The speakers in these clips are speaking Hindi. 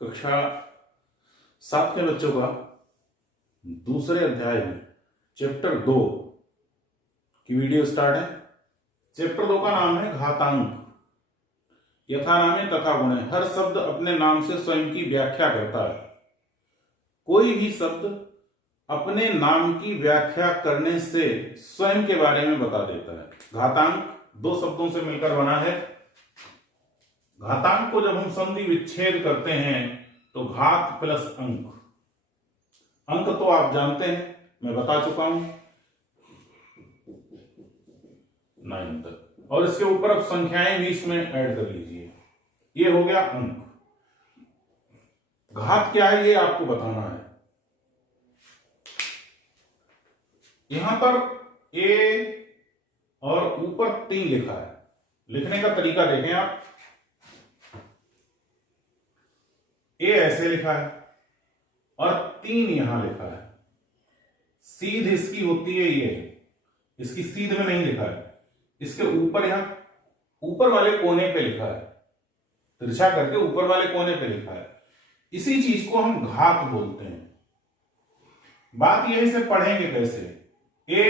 कक्षा 7 के बच्चों का दूसरे अध्याय में चैप्टर 2 की वीडियो स्टार्ट है। चैप्टर 2 का नाम है घातांक। यथा नामे तथा गुणे। हर शब्द अपने नाम से स्वयं की व्याख्या करता है। कोई भी शब्द अपने नाम की व्याख्या करने से स्वयं के बारे में बता देता है। घातांक दो शब्दों से मिलकर बना है। घातांक को जब हम संधि विच्छेद करते हैं तो घात प्लस अंक। अंक तो आप जानते हैं, मैं बता चुका हूं 9 तक, और इसके ऊपर अब संख्याएं भी इसमें ऐड कर लीजिए। ये हो गया अंक। घात क्या है ये आपको बताना है। यहां पर ए और ऊपर 3 लिखा है। लिखने का तरीका देखें आप। ए ऐसे लिखा है और 3 यहां लिखा है। सीध इसकी होती है ये, इसकी सीध में नहीं लिखा है। इसके ऊपर यहां ऊपर वाले कोने पे लिखा है, तिरछा करके ऊपर वाले कोने पे लिखा है। इसी चीज को हम घात बोलते हैं। बात यही से पढ़ेंगे कैसे। ए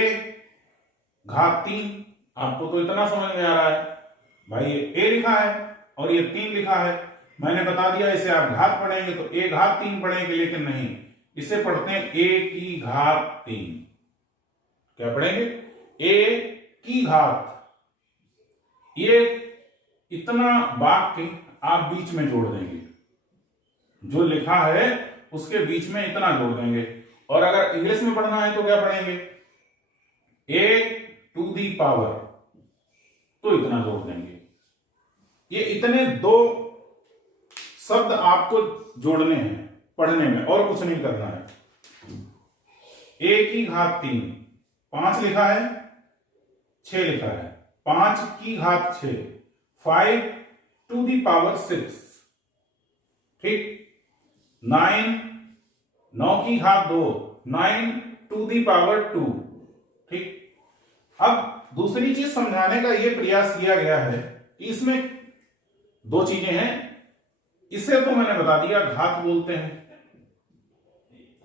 घात 3, आपको तो इतना समझ में आ रहा है भाई, ये ए लिखा है और ये 3 लिखा है। मैंने बता दिया इसे आप घात पढ़ेंगे तो ए घात 3 पढ़ेंगे, लेकिन नहीं, इसे पढ़ते हैं ए की घात 3। क्या पढ़ेंगे? ए की घात। ये इतना वाक्य आप बीच में जोड़ देंगे, जो लिखा है उसके बीच में इतना जोड़ देंगे। और अगर इंग्लिश में पढ़ना है तो क्या पढ़ेंगे? ए टू दी पावर, तो इतना जोड़ देंगे। ये इतने 2 शब्द आपको जोड़ने हैं पढ़ने में, और कुछ नहीं करना है। ए की घात 3, 5 लिखा है, 6 लिखा है। 5 की घात 6, 5 टू दी पावर 6। ठीक। 9 की घात 2, 9 टू दी पावर 2। ठीक। अब दूसरी चीज समझाने का यह प्रयास किया गया है कि इसमें 2 चीजें हैं। इसे तो मैंने बता दिया घात बोलते हैं,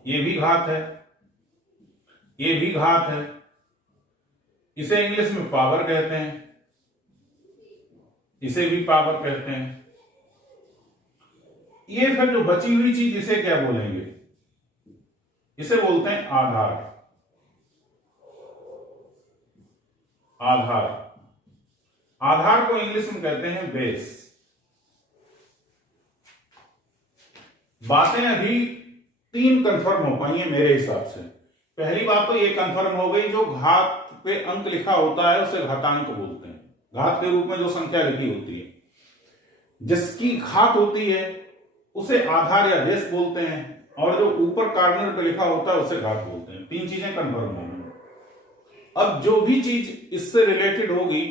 ये भी घात है, ये भी घात है। इसे इंग्लिश में पावर कहते हैं, इसे भी पावर कहते हैं। ये फिर जो बची हुई चीज, इसे क्या बोलेंगे? इसे बोलते हैं आधार। आधार, आधार को इंग्लिश में कहते हैं बेस। बातें अभी 3 कंफर्म हो पाई है मेरे हिसाब से। पहली बात तो ये कंफर्म हो गई, जो घात पे अंक लिखा होता है उसे घातांक बोलते हैं। घात के रूप में जो संख्या लिखी होती है, जिसकी घात होती है उसे आधार या बेस बोलते हैं, और जो ऊपर कॉर्नर पे लिखा होता है उसे घात बोलते हैं। 3 चीजें कंफर्म हो गई। अब जो भी चीज इससे रिलेटेड होगी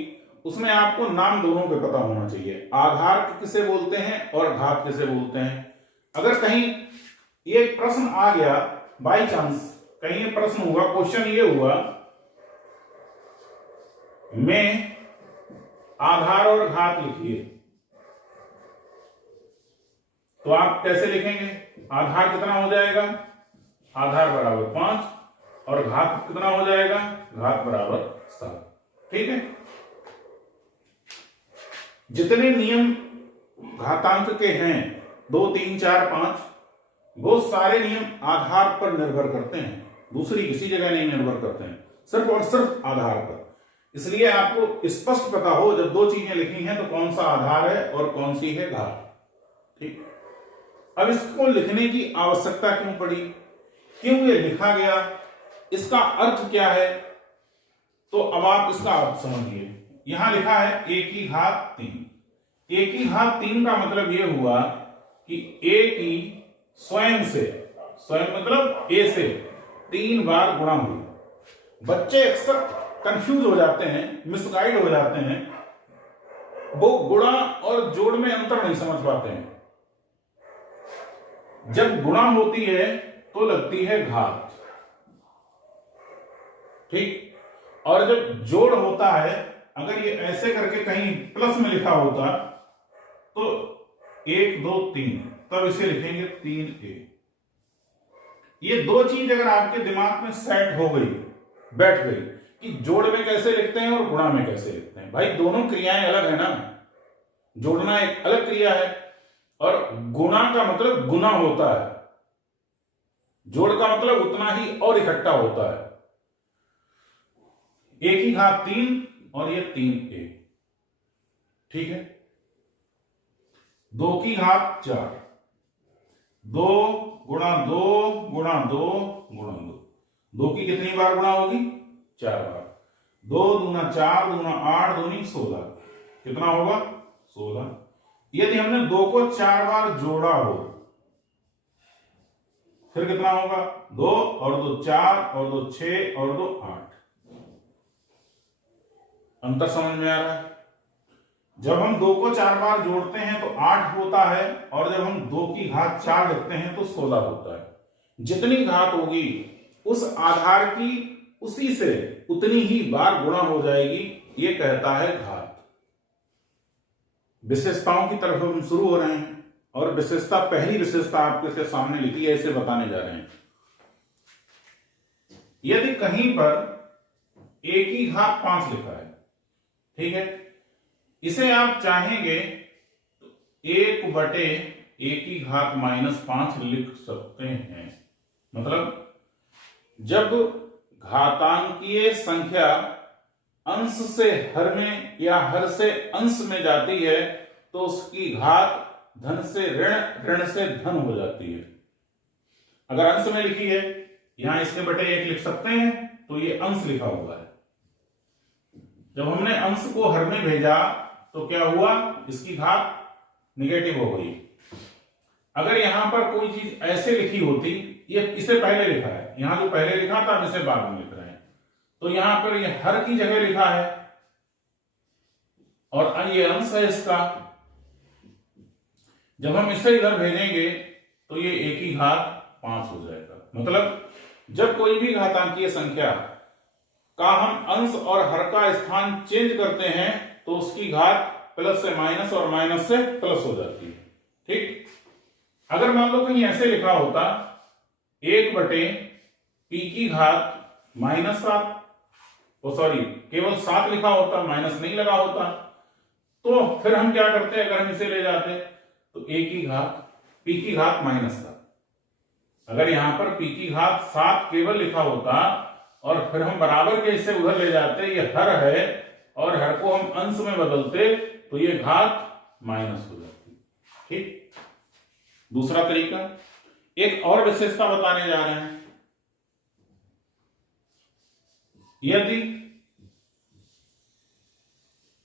उसमें आपको नाम दोनों पे पता होना चाहिए। आधार किसे बोलते हैं और घात किसे बोलते हैं। अगर कहीं ये प्रश्न आ गया, बाई चांस कहीं ये प्रश्न हुआ, क्वेश्चन ये हुआ, में आधार और घात लिखिए, तो आप कैसे लिखेंगे? आधार कितना हो जाएगा? आधार बराबर 5, और घात कितना हो जाएगा? घात बराबर 7। ठीक है। जितने नियम घातांक के हैं 2, 3, 4, 5, वो सारे नियम आधार पर निर्भर करते हैं, दूसरी किसी जगह नहीं निर्भर करते हैं, सिर्फ और सिर्फ आधार पर। इसलिए आपको स्पष्ट पता हो जब 2 चीजें लिखी हैं तो कौन सा आधार है और कौन सी है घात। ठीक। अब इसको लिखने की आवश्यकता क्यों पड़ी, क्यों ये लिखा गया, इसका अर्थ क्या है? तो अब आप इसका अर्थ समझिए। यहां लिखा है ए की घात 3। ए की घात 3 का मतलब यह हुआ कि ए की स्वयं से, स्वयं मतलब ए से 3 बार गुणा हुई। बच्चे अक्सर कंफ्यूज हो जाते हैं, मिसगाइड हो जाते हैं, वो गुणा और जोड़ में अंतर नहीं समझ पाते हैं। जब गुणा होती है तो लगती है घात, ठीक। और जब जोड़ होता है, अगर ये ऐसे करके कहीं प्लस में लिखा होता तो 1 2 3, तब इसे लिखेंगे 3a। ये दो चीज अगर आपके दिमाग में सेट हो गई, बैठ गई कि जोड़ में कैसे लिखते हैं और गुणा में कैसे लिखते हैं, भाई दोनों क्रियाएं अलग है ना। जोड़ना एक अलग क्रिया है और गुणा का मतलब गुना होता है, जोड़ का मतलब उतना ही और इकट्ठा होता है। 1 की घात 3 और ये 3a, ठीक है। 2 की घात 4, 2 गुणा 2 गुणा 2 गुणा 2, 2 की कितनी बार गुणा होगी? 4 बार। 2 दूना 4 दूना 8 दूनी 16, कितना होगा? 16। यदि हमने 2 को 4 बार जोड़ा हो फिर कितना होगा? 2 और 2 4 और 2 6 और 2 8। अंतर समझ में आ रहा है? जब हम 2 को 4 बार जोड़ते हैं तो 8 होता है और जब हम 2 की घात 4 लिखते हैं तो 16 होता है। जितनी घात होगी उस आधार की उसी से उतनी ही बार गुणा हो जाएगी, ये कहता है घात। विशेषताओं की तरफ हम शुरू हो रहे हैं और विशेषता, पहली विशेषता आपके सामने लिखी है, इसे बताने जा रहे हैं। यदि कहीं पर a की घात 5 लिखा है, ठीक है, इसे आप चाहेंगे तो 1/a की घात -5 लिख सकते हैं। मतलब जब घातांकीय संख्या अंश से हर में या हर से अंश में जाती है तो उसकी घात धन से ऋण, ऋण से धन हो जाती है। अगर अंश में लिखी है, यहां इसके बटे 1 लिख सकते हैं, तो ये अंश लिखा हुआ है। जब हमने अंश को हर में भेजा तो क्या हुआ? इसकी घात निगेटिव हो गई। अगर यहां पर कोई चीज ऐसे लिखी होती, ये इसे पहले लिखा है, यहां जो पहले लिखा था अब इसे बाद में लिख रहे हैं, तो यहां पर ये हर की जगह लिखा है और ये अंश है इसका। जब हम इसे इधर भेजेंगे तो ये a की घात 5 हो जाएगा। मतलब जब कोई भी घातांकीय संख्या का हम अंश और हर का स्थान चेंज करते हैं तो उसकी घात प्लस से माइनस और माइनस से प्लस हो जाती है, ठीक। अगर मान लो कहीं ऐसे लिखा होता 1/p की घात -7, सॉरी केवल 7 लिखा होता, माइनस नहीं लगा होता, तो फिर हम क्या करते? अगर हम इसे ले जाते तो a की घात p की घात -7। अगर यहां पर p की घात 7 केवल लिखा होता और फिर हम बराबर के इसे उधर ले जाते, ये हर है और हर को हम अंश में बदलते तो ये घात माइनस हो जाती, ठीक। दूसरा तरीका, एक और विशेषता बताने जा रहे हैं। यदि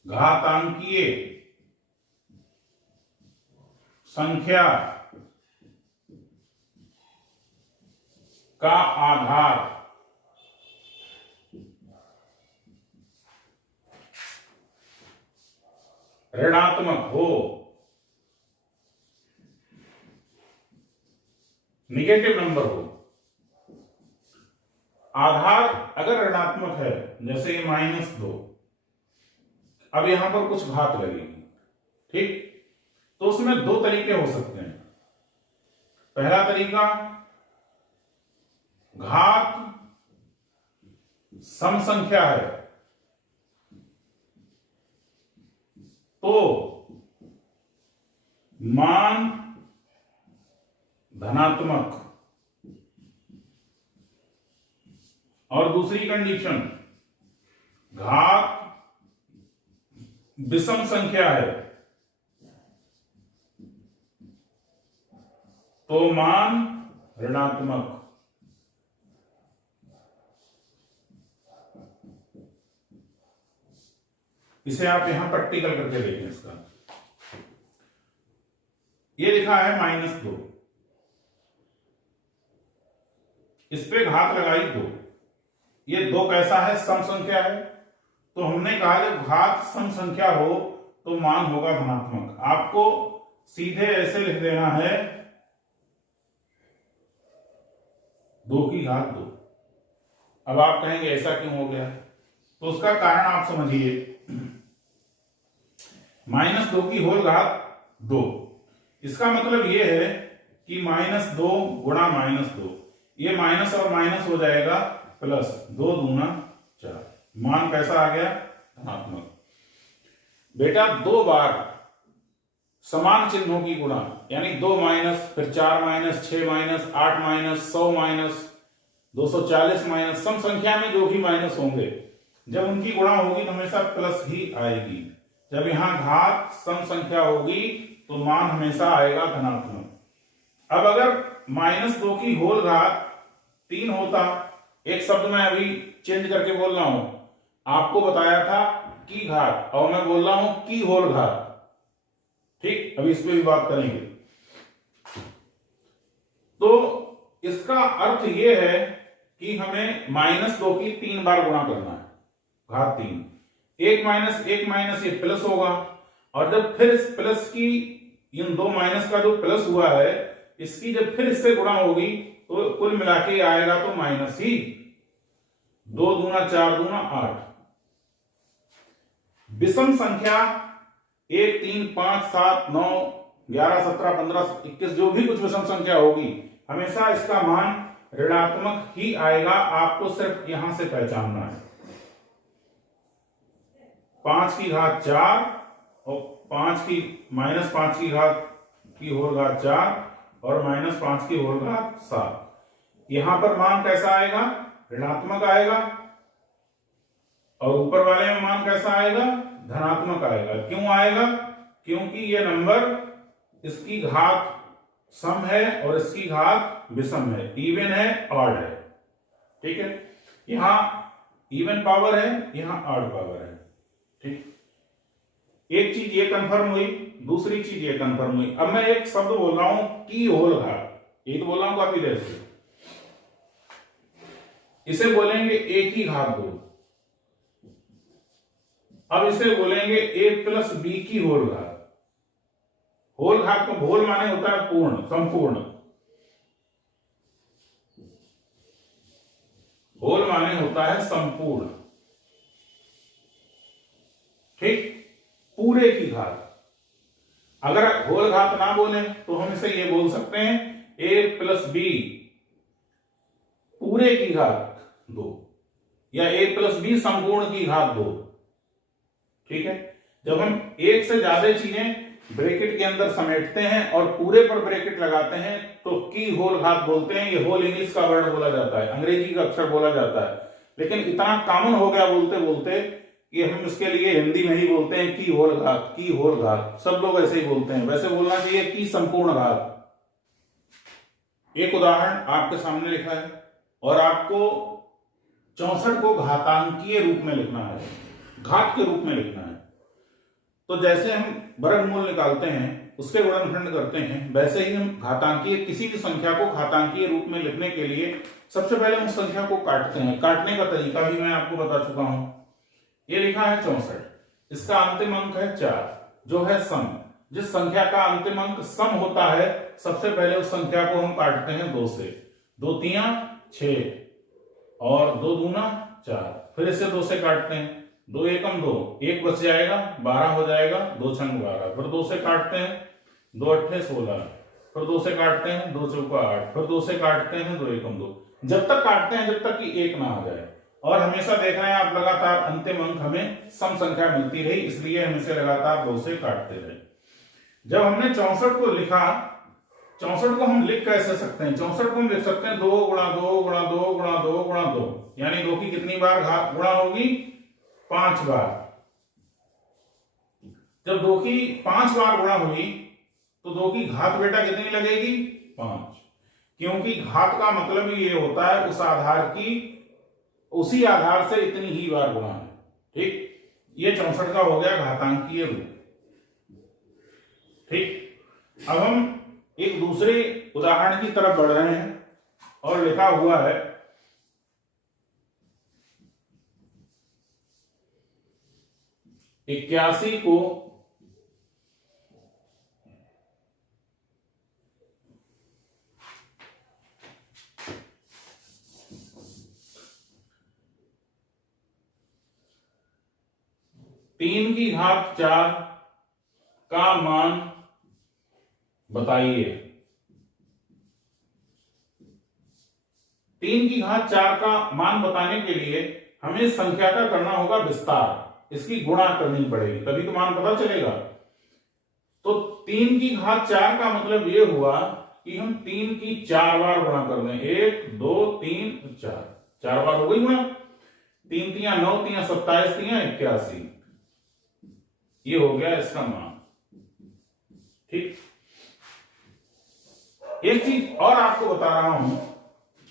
घातांकीय संख्या का आधार ऋणात्मक हो, निगेटिव नंबर हो, आधार अगर ऋणात्मक है, जैसे ये -2, अब यहां पर कुछ घात लगेगी, ठीक, तो उसमें 2 तरीके हो सकते हैं। पहला तरीका, घात सम संख्या है तो मान धनात्मक, और दूसरी कंडीशन, घात विषम संख्या है तो मान ऋणात्मक। इसे आप यहां प्रैक्टिकल करके देखें। इसका ये लिखा है -2, इस पे घात लगाई 2, ये 2 कैसा है? सम संख्या है, तो हमने कहा जब घात सम संख्या हो तो मान होगा धनात्मक। आपको सीधे ऐसे लिख देना है 2 की घात 2। अब आप कहेंगे ऐसा क्यों हो गया? तो उसका कारण आप समझिए। -2 की होल घात 2, इसका मतलब ये है कि -2 गुणा -2, ये माइनस और माइनस हो जाएगा प्लस, 2 दूना 4। मान कैसा आ गया? धनात्मक। बेटा 2 बार समान चिन्हों की गुणा, यानी 2 माइनस, फिर 4 minus, 6 minus, 8 minus, 100 minus, 240 minus, सम संख्या में जो भी माइनस होंगे, जब उनकी गुणा होगी तो हमेशा प्लस ही आएगी। जब यहां घात सम संख्या होगी तो मान हमेशा आएगा धनात्मक। अब अगर -2 की होल घात 3 होता, एक शब्द मैं अभी चेंज करके बोल रहा हूं, आपको बताया था की घात और मैं बोल रहा हूं की होल घात। ठीक, अभी इस पे भी बात करेंगे। तो इसका अर्थ यह है कि हमें -2 की 3 बार गुणा करना है, घात 3। 1 माइनस ये प्लस होगा, और जब फिर इस प्लस की, इन 2 माइनस का जो प्लस हुआ है, इसकी जब फिर इससे गुणा होगी तो कुल मिला के आएगा तो माइनस ही। 2 दूना 4 दूना 8। विषम संख्या 1 3 5 7 9 11 17 15 21 जो भी कुछ विषम संख्या होगी, हमेशा इसका मान ऋणात्मक ही आएगा। आपको सिर्फ यहां से पहचानना है। 5 की घात 4 और 5 की घात की होल घात 4 और -5 की होल घात 7। यहां पर मान कैसा आएगा? ऋणात्मक आएगा। और ऊपर वाले में मान कैसा आएगा? धनात्मक आएगा। क्यों आएगा? क्योंकि ये नंबर, इसकी घात सम है और इसकी घात विषम है, इवन है, ऑड है। ठीक है, यहां इवन पावर है, यहां ऑड पावर है। ठीक, एक चीज ये कंफर्म हुई, दूसरी चीज ये कंफर्म हुई। अब मैं एक शब्द बोल रहा हूं की होल घात, ये तो बोल रहा हूं काफी देर से, इसे बोलेंगे ए की घात 2। अब इसे बोलेंगे ए प्लस बी की होल घात। होल घात को, होल माने होता है पूर्ण, संपूर्ण। होल माने होता है संपूर्ण। ठीक, पूरे की घात। अगर होल घात ना बोले तो हम इसे ये बोल सकते हैं ए प्लस बी पूरे की घात 2, या ए प्लस बी संपूर्ण की घात 2। ठीक है, जब हम एक से ज्यादा चीजें ब्रैकेट के अंदर समेटते हैं और पूरे पर ब्रैकेट लगाते हैं तो की होल घात बोलते हैं। ये होल इंग्लिश का वर्ड बोला जाता है, अंग्रेजी का अक्षर बोला जाता है, लेकिन इतना कॉमन हो गया बोलते बोलते कि हम इसके लिए हिंदी में ही बोलते हैं की होल घात, की होल घात। सब लोग ऐसे ही बोलते हैं, वैसे बोलना चाहिए की संपूर्ण घात। एक उदाहरण आपके सामने लिखा है और आपको 64 को घातांकीय रूप में लिखना है, घात के रूप में लिखना है। तो जैसे हम वर्गमूल निकालते हैं, उसके गुणनखंड करते हैं, वैसे ही हम घातांकीय किसी भी संख्या को घातांकीय रूप में लिखने के लिए सबसे पहले उस संख्या को काटते हैं। काटने का तरीका भी मैं आपको बता चुका हूं। ये लिखा है 64, इसका अंतिम अंक है 4 जो है सम। जिस संख्या का अंतिम अंक सम होता है, सबसे पहले उस संख्या को हम काटते हैं 2 से। 2 तिया 6 और 2 दूना 4, फिर इसे 2 से काटते हैं। 2 एकम 2, 1 बच जाएगा, 12 हो जाएगा, 2 छंग 12, फिर 2 से काटते हैं, 2 अट्ठे 16, फिर 2 से काटते हैं, 2 चौका 8, फिर 2 से काटते हैं, 2 एकम 2, जब तक काटते हैं जब तक कि 1 ना आ जाए। और हमेशा देख रहे हैं आप, लगातार अंतिम अंक हमें सम संख्या मिलती रही, इसलिए हम इसे लगातार 2 से काटते रहे। जब हमने 64 को लिखा, 64 को हम लिख कैसे सकते हैं? 64 को हम लिख सकते हैं 2 गुणा 2 गुणा 2 गुणा 2 गुणा 2, यानी 2 की कितनी बार गुणा होगी? 5 बार। जब 2 की 5 बार गुणा हुई तो 2 की घात बेटा कितनी लगेगी? 5, क्योंकि घात का मतलब ही ये होता है उस आधार की, उसी आधार से इतनी ही बार गुणा है। ठीक, ये 64 का हो गया घातांकीय रूप। ठीक, अब हम एक दूसरे उदाहरण की तरफ बढ़ रहे हैं और लिखा हुआ है 81 को 3 की घात 4 का मान बताइए। 3 की घात 4 का मान बताने के लिए हमें इस संख्या का करना होगा विस्तार, इसकी गुणा करनी पड़ेगी तभी तो मान पता चलेगा। तो 3 की घात 4 का मतलब ये हुआ कि हम 3 की 4 बार गुणा कर दें। 1 2 3 4, 4 बार हो गई गुणा। 3 तियां 9, तियां 27, तियां 81, ये हो गया इसका मान। ठीक, एक चीज और आपको बता रहा हूं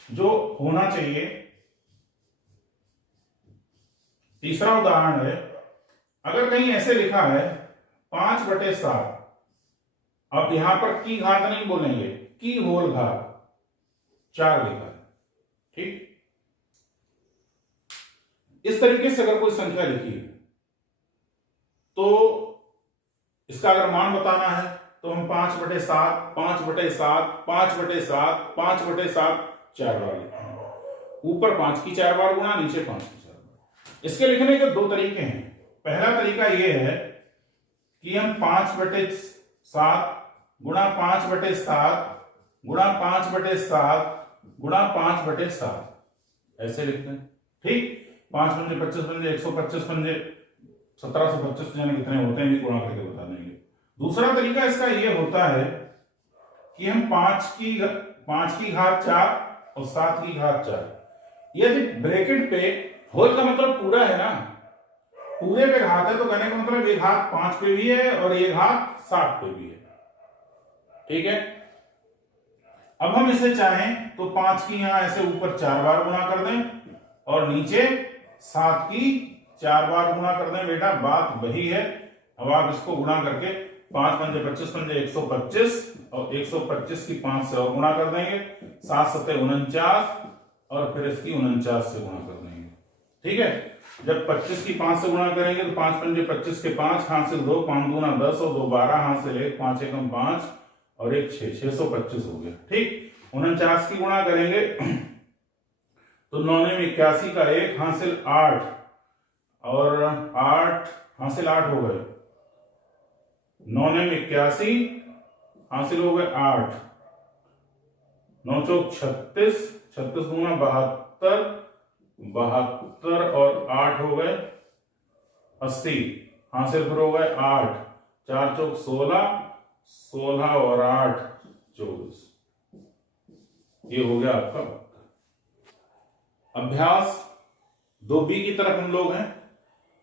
जो होना चाहिए। तीसरा उदाहरण है, अगर कहीं ऐसे लिखा है 5/7, अब यहां पर की घात नहीं बोलेंगे, की होल घात 4 लिखा है। ठीक, इस तरीके से अगर कोई संख्या लिखी है तो इसका अगर मान बताना है तो हम 5/7, 5/7, 5/7, 5/7 4 बार लिखते हैं। ऊपर 5 की 4 बार गुणा, नीचे 5 की 4 बार। इसके लिखने के 2 तरीके हैं। पहला तरीका यह है कि हम 5/7 गुणा 5/7 गुणा 5/7 गुणा 5/7 ऐसे लिखते हैं। ठीक, 5 पंजे 25 पंजे 125 पंजे 1725 यानी कितने होते हैं, गुणा करके बता देंगे। दूसरा तरीका इसका यह होता है कि हम 5 की घात 4 और 7 की घात 4, यदि ब्रैकेट पे होल का मतलब पूरा है ना, पूरे पे घात है तो कहने का मतलब ये घात 5 पे भी है और ये घात 7 पे भी है। ठीक है, अब हम इसे चाहें तो 5 की यहां ऐसे ऊपर 4 बार गुणा कर दें और नीचे 7 की 4 बार गुणा कर दें। बेटा बात वही है। अब आप इसको गुणा करके 5 पंजे 25 पंजे 125 और 125 की 5 से और गुणा कर देंगे, 7 7 49 और फिर इसकी 49 से गुणा कर देंगे। ठीक है, जब 25 की 5 से गुणा करेंगे तो 5 पंजे 25 के 5, हासिल 2, 5 दूना 10 और 2 12, हासिल 1, 5 एकम 5 और 1 6, 625 हो गया। ठीक, 49 की गुणा करेंगे तो 9 में 81 का 1, हासिल 8 और 8 हासिल 8 हो गए। 9 में 81 हासिल हो गए 8, 9 चौक 36, 36 दूना 72, 72 और 8 हो गए 80, हासिल फिर हो गए 8, 4 चौक 16, 16 और 8 24, ये हो गया आपका अभ्यास 2B की तरफ हम लोग हैं।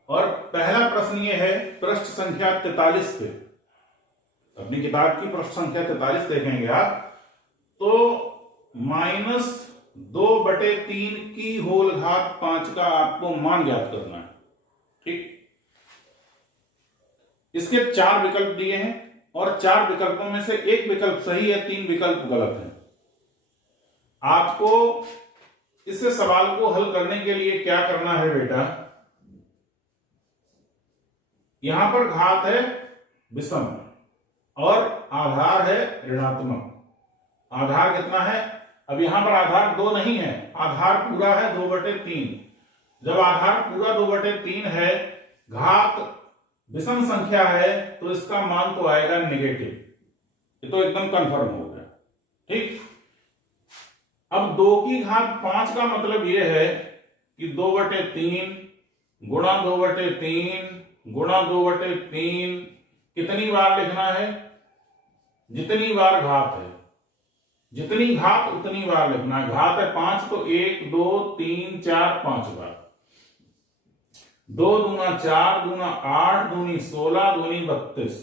और पहला प्रश्न ये है पृष्ठ संख्या 43 पे, अपनी किताब की पृष्ठ संख्या 43 देखेंगे आप तो -2/3 की होल घात 5 का आपको मान ज्ञात करना है। ठीक, इसके 4 विकल्प दिए हैं और 4 विकल्पों में से एक विकल्प सही है, 3 विकल्प गलत है। आपको इस सवाल को हल करने के लिए क्या करना है बेटा, यहां पर घात है विषम और आधार है ऋणात्मक। आधार कितना है, अब यहां पर आधार 2 नहीं है, आधार पूरा है 2/3। जब आधार पूरा 2/3 है, घात विषम संख्या है तो इसका मान तो आएगा नेगेटिव। ये तो एकदम कंफर्म हो गया। ठीक, अब 2 की घात 5 का मतलब यह है कि 2/3 गुणा 2/3 गुणा 2/3 कितनी बार लिखना है, जितनी बार घात है, जितनी घात उतनी बार लिखना है। घात है 5 तो 1 2 3 4 5 बार। 2 दूना 4 दूना 8 दूनी 16 दूनी 32।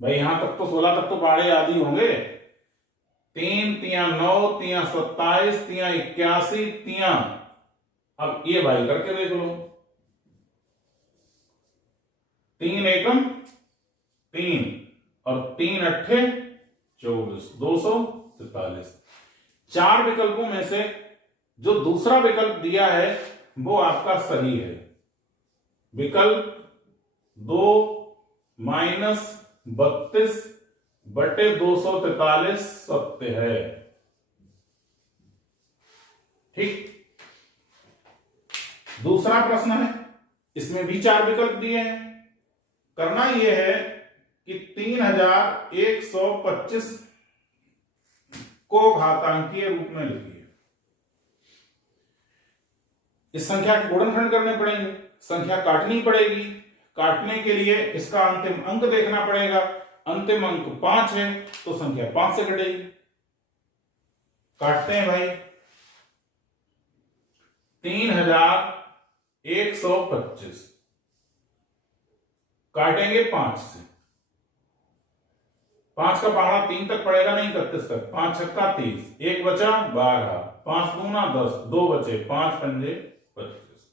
भाई यहां तक तो 16 तक तो बाड़े आदि होंगे। 3 तियां 9 तियां 27 तियां 81 तियां, अब ये भाई करके देख लो। 3 एकम 3 और 3 अट्ठे 24, 243। 4 विकल्पों में से जो दूसरा विकल्प दिया है वो आपका सही है। विकल्प 2 -32/243 सत्य है। ठीक, दूसरा प्रश्न है, इसमें भी 4 विकल्प दिए हैं। करना यह है कि 3125 को घातांकीय रूप में लिखिए। इस संख्या के गुणनखंड करने पड़ेंगे, संख्या काटनी पड़ेगी। काटने के लिए इसका अंतिम अंक देखना पड़ेगा। अंतिम अंक 5 है तो संख्या 5 से घटेगी। काटते हैं भाई। 3125 काटेंगे 5 से। 5 का पहाड़ा 3 तक पड़ेगा, नहीं 31 तक। 5 छक्का 30, 1 बचा 12, 5 दूना 10, 2 बचे, 5 पंजे 25।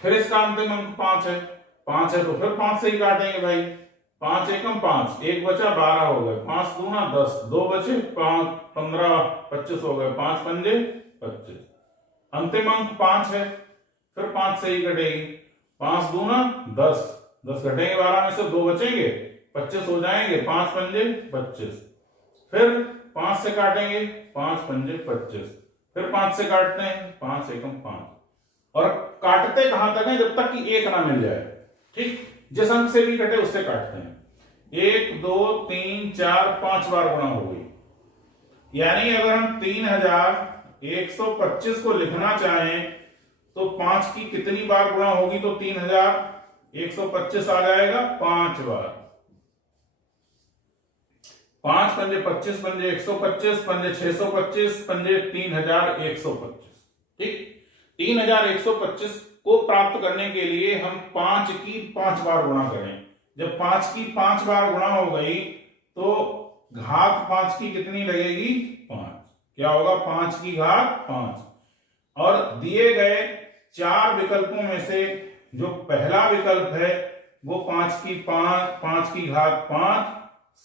फिर इसका अंतिम अंक 5 है। 5 है तो फिर 5 से ही काटेंगे भाई। 5 एकम 5, 1 बचा 12 हो गए, 5 दूना 10, 2 बचे 5, 15, 25 हो गए, 5 पंजे 25। अंतिम अंक 5 है, फिर 5 से ही कटेगी। 5 दूना 10, 10 घटेंगे 12 में से, 2 बचेंगे 25 हो जाएंगे, 5 पंजे 25। फिर 5 से काटेंगे, 5 पंजे 25। फिर 5 से काटते हैं, 5 एकम 5। और काटते कहां तक है? जब तक कि 1 ना मिल जाए। ठीक, जिस अंक से भी कटे उससे काटते हैं। 1 2 3 4 5 बार गुणा हो गई। यानी अगर हम 3125 को लिखना चाहें तो 5 की कितनी बार गुणा होगी? तो 3125 आ जाएगा 5 बार। 5 पंजे 25, पंजे 125, पंजे 625, पंजे 3125। ठीक, 3125 को प्राप्त करने के लिए हम 5 की 5 बार गुणा करें। जब 5 की 5 बार गुणा हो गई तो घात 5 की कितनी लगेगी? 5। क्या होगा? 5 की घात 5। और दिए गए 4 विकल्पों में से जो पहला विकल्प है वो 5 की 5 की घात 5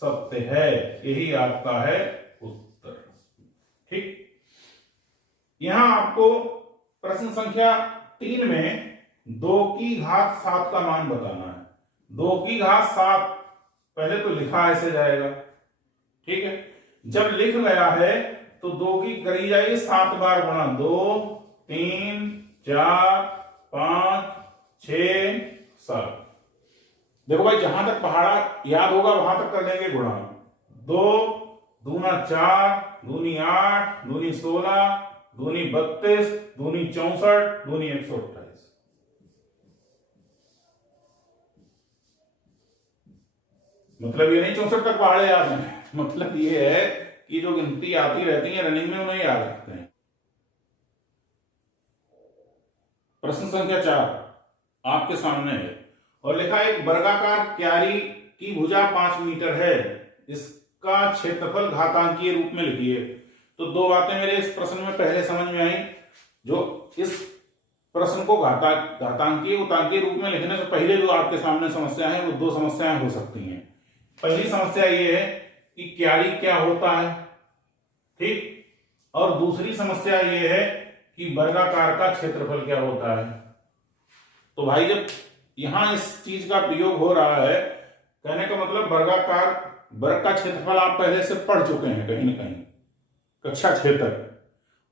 सत्य है। यही आपका है उत्तर। ठीक, यहां आपको प्रश्न संख्या 3 में 2 की घात 7 का मान बताना है। 2 की घात 7 पहले तो लिखा ऐसे जाएगा। ठीक है, जब लिख गया है तो 2 की करी जाएगी 7 बार गुणा। 2 3 4 5 6 7। देखो भाई, जहां तक पहाड़ा याद होगा वहां तक कर लेंगे गुणा। 2 दूना 4, दूनी 8, दूनी 16, दूनी 32, दूनी 64, दूनी 128। मतलब ये नहीं 64 तक पहाड़े याद हैं। मतलब ये है कि जो गिनती आती रहती है रनिंग में उन्हें याद रखते हैं। प्रश्न संख्या 4 आपके सामने है और लिखा है एक वर्गाकार क्यारी की भुजा 5 मीटर है, इसका क्षेत्रफल घातांकीय रूप में लिखिए। तो 2 बातें मेरे इस प्रश्न में पहले समझ में आई। जो इस प्रश्न को घातांकीय उतांकीय रूप में लिखने से पहले जो आपके सामने समस्या है वो 2 समस्याएं हो सकती हैं। पहली समस्या ये है कि क्यारी क्या होता है, ठीक, और दूसरी समस्या ये है कि वर्गाकार का क्षेत्रफल क्या होता है। तो भाई जब यहां इस चीज का प्रयोग हो रहा है, कहने का मतलब वर्गाकार वर्ग का क्षेत्रफल आप पहले से पढ़ चुके हैं कहीं ना कहीं कक्षा 6 तक,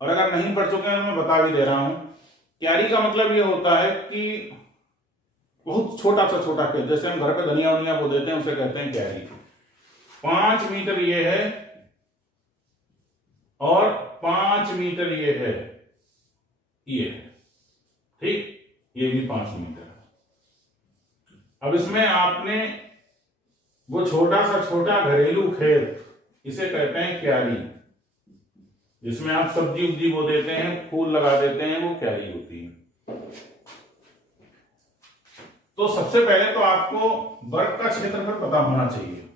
और अगर नहीं पढ़ चुके हैं तो मैं बता भी दे रहा हूं। क्यारी का मतलब ये होता है कि बहुत छोटा सा छोटा खेत, जैसे हम घर पे धनिया वनिया बो देते हैं उसे कहते हैं क्यारी। 5 मीटर ये है और 5 मीटर ये है, ये ठीक, ये भी 5 मीटर है। अब इसमें आपने वो छोटा सा छोटा घरेलू खेत, इसे कहते हैं क्यारी, जिसमें आप सब्जी उब्जी बो देते हैं, फूल लगा देते हैं, वो क्यारी होती है। तो सबसे पहले तो आपको वर्ग का क्षेत्रफल पता होना चाहिए।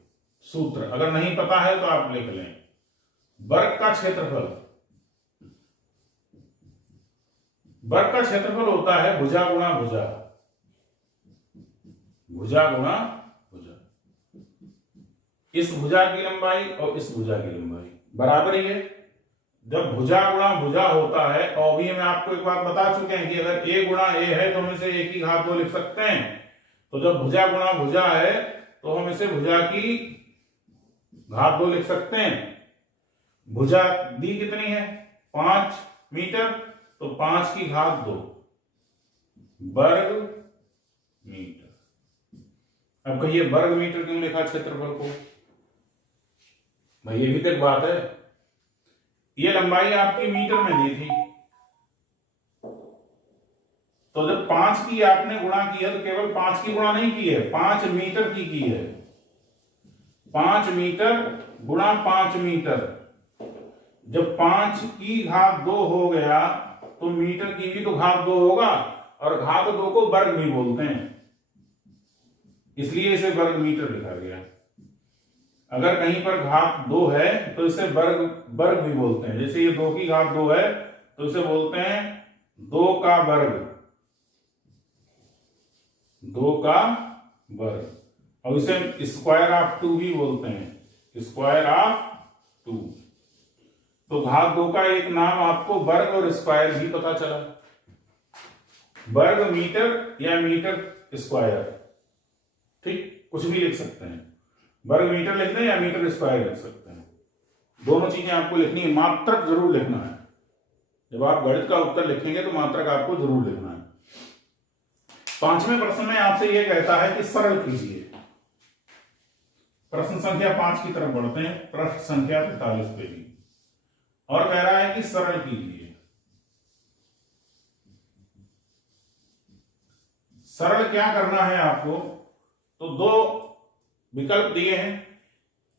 सूत्र अगर नहीं पता है तो आप लिख लें। वर्ग का क्षेत्रफल, वर्ग का क्षेत्रफल होता है भुजा गुणा भुजा, भुजा गुणा भुजा। इस भुजा की लंबाई और इस भुजा की लंबाई बराबर ही है। जब भुजा गुणा भुजा होता है, और भी हम आपको एक बात बता चुके हैं कि अगर a गुणा a है तो हम इसे a की घात 2 लिख सकते हैं। तो जब भुजा गुणा भुजा है तो हम इसे भुजा की घात 2 लिख सकते हैं। भुजा दी कितनी है? 5 मीटर, तो 5 की घात 2 वर्ग मीटर। अब कहिए वर्ग मीटर क्यों लिखा क्षेत्रफल को? भाई ये भी तो एक बात है। ये लंबाई आपकी मीटर में दी थी, तो जब 5 की आपने गुणा किया तो केवल 5 की गुणा नहीं की है, 5 मीटर की है। 5 मीटर गुणा 5 मीटर, जब 5 की घात 2 हो गया तो मीटर की भी तो घात 2 होगा, और घात 2 को वर्ग भी बोलते हैं, इसलिए इसे वर्ग मीटर लिखा गया। अगर कहीं पर घात 2 है तो इसे वर्ग वर्ग भी बोलते हैं। जैसे ये 2 की घात 2 है तो इसे बोलते हैं 2 का वर्ग, 2 का वर्ग। और इसे स्क्वायर ऑफ 2 भी बोलते हैं, स्क्वायर ऑफ 2। तो घात 2 का एक नाम आपको वर्ग और स्क्वायर भी पता चला। वर्ग मीटर या मीटर स्क्वायर, ठीक, कुछ भी लिख सकते हैं। वर्ग मीटर लिख दें या मीटर स्क्वायर लिख सकते हैं, दोनों चीजें आपको लिखनी है। मात्रक जरूर लिखना है, जब आप गणित का उत्तर लिखेंगे तो मात्रक आपको जरूर लिखना है। 5वें प्रश्न में आपसे यह कहता है कि सरल कीजिए। प्रश्न संख्या 5 की तरफ बढ़ते हैं, प्रश्न संख्या 43 पे भी, और कह रहा है कि सरल कीजिए। सरल क्या करना है आपको? तो 2 विकल्प दिए हैं,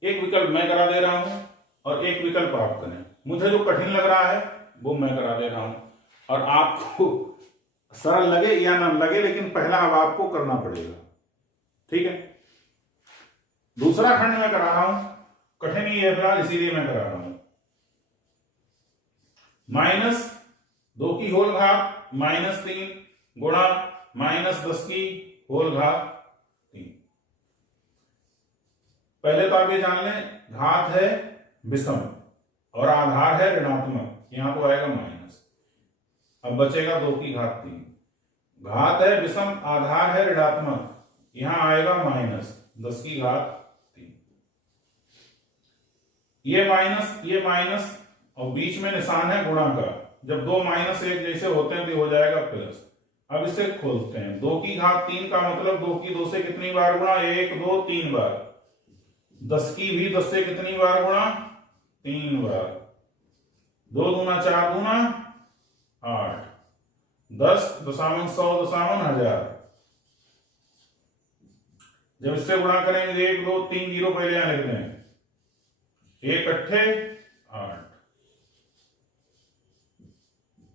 एक विकल्प मैं करा दे रहा हूं और एक विकल्प आप करें। मुझे जो कठिन लग रहा है वो मैं करा दे रहा हूं, और आपको सरल लगे या ना लगे, लेकिन पहला अब आपको करना पड़ेगा, ठीक है। दूसरा खंड में करा रहा हूं, कठिन ही है फिलहाल, इसीलिए मैं करा रहा हूं। -2 की होल घात -3 गुणा -10 की होल घात 3। पहले तो आप ये जान लें, घात है विषम और आधार है ऋणात्मक, यहां तो आएगा माइनस। अब बचेगा 2 की घात 3। घात है विषम, आधार है ऋणात्मक, यहां आएगा -10 की घात 3। ये माइनस और बीच में निशान है गुणा का। जब 2 माइनस 1 जैसे होते हैं तो हो जाएगा प्लस। अब इसे खोलते हैं, 2 की घात 3 का मतलब 2 की 2 से कितनी बार गुणा? 1 2 3 बार। 10 की भी 10 से कितनी बार गुणा? 3 बार। 2 दूना 4 दूना 8, 10 दशांश 100 दशांश 1000। जब इससे गुणा करेंगे 1 2 3 जीरो पहले यहां लिख दें, 1 अट्ठे 8,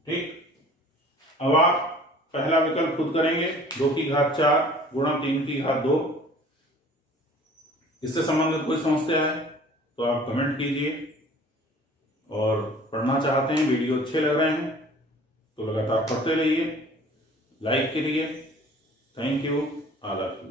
ठीक। अब आप पहला विकल्प खुद करेंगे, 2 की घात 4 गुणा 3 की घात 2। इससे संबंधित कोई समस्या है तो आप कमेंट कीजिए, और पढ़ना चाहते हैं, वीडियो अच्छे लग रहे हैं तो लगातार पढ़ते रहिए, लाइक करिए। Thank you, all of you.